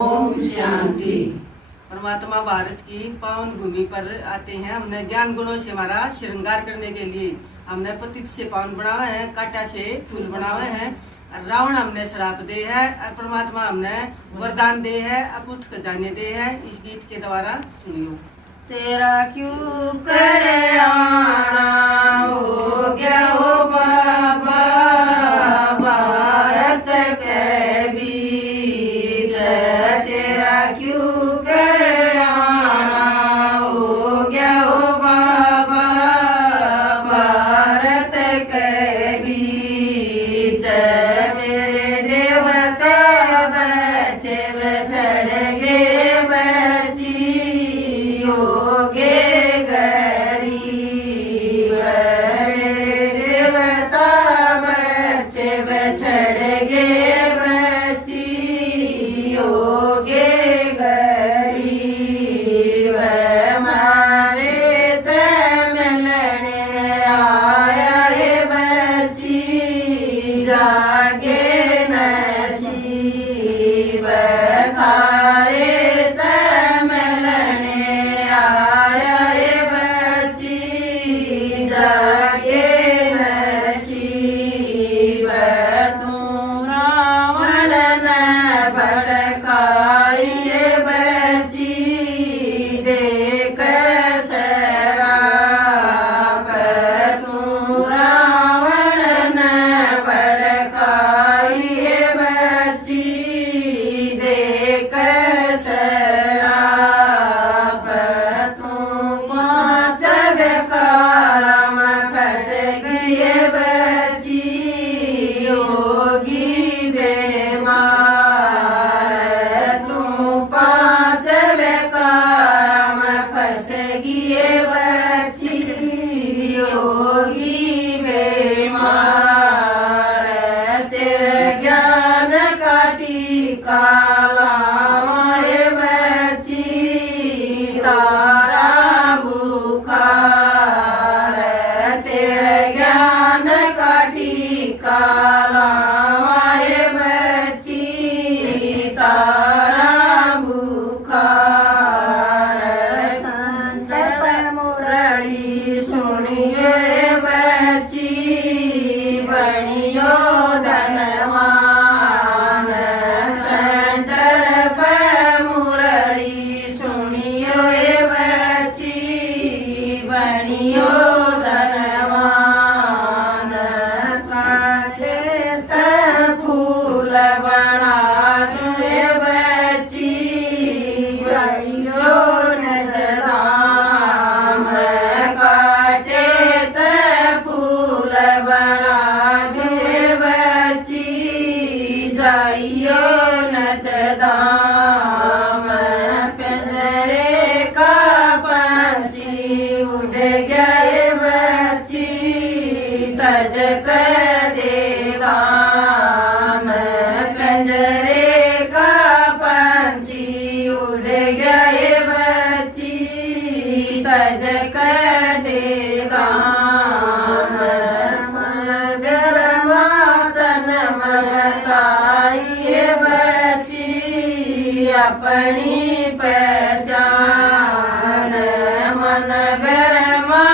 ओम शांति। परमात्मा भारत की पावन भूमि पर आते हैं। हमने ज्ञान गुणों से हमारा श्रृंगार करने के लिए हमने पतित से पावन बनावे हैं, काटा से फूल बनावे हैं। रावण हमने श्राप दे है और परमात्मा हमने वरदान दे है, अकुट खजाने दे है। इस गीत के द्वारा सुनियो। तेरा क्यों करे आना हो गया हो बाबा, भारत के बीच तेरा क्यों करे आना हो गया हो बाबा, भारत के बीच मेरे देवता बचे बछड़ गे बची होगे गरीब, मेरे देवता बच्चे बछड़ गे बची होगे गरीब। मारे ते मिलने आया ये बची जागे नसीब, थारे ते मिलने आया ये बची जागे नसीब। तू रावण ने भड़काई ये बची देख शराब, तू रावण ने भड़काई ये बची देख शराब। तू पाँच कारम फंस गई बची होगी बेमार, तू पाँच कारम फंस गई बची होगी बेमार। तेरे ज्ञान का टीका लाए बची तारा बुखार, तेरे ज्ञान का टीका लाए बची तारा बुखार। संत मुरली सुनिए बची बनियो धनवान, सेंटर पर मुरली सुनियो बची बनियो धनवान। काटे त फूल बना तुए बची बनियो नजराम, काटे त फूल बना तुए बची जाइयो नजदाम। पिंजरे का पंछी उड़ गए बची तज कर दे दान, पिंजरे का पंछी उड़ गए बची तज कर दे दान। तन ममताई बची अपनी पहचान, मन भरमा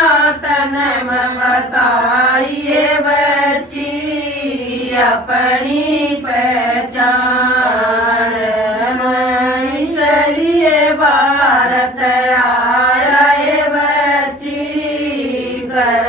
तन ममताई बची अपनी पहचान। ईश्वरीय भारत आया ये बची कर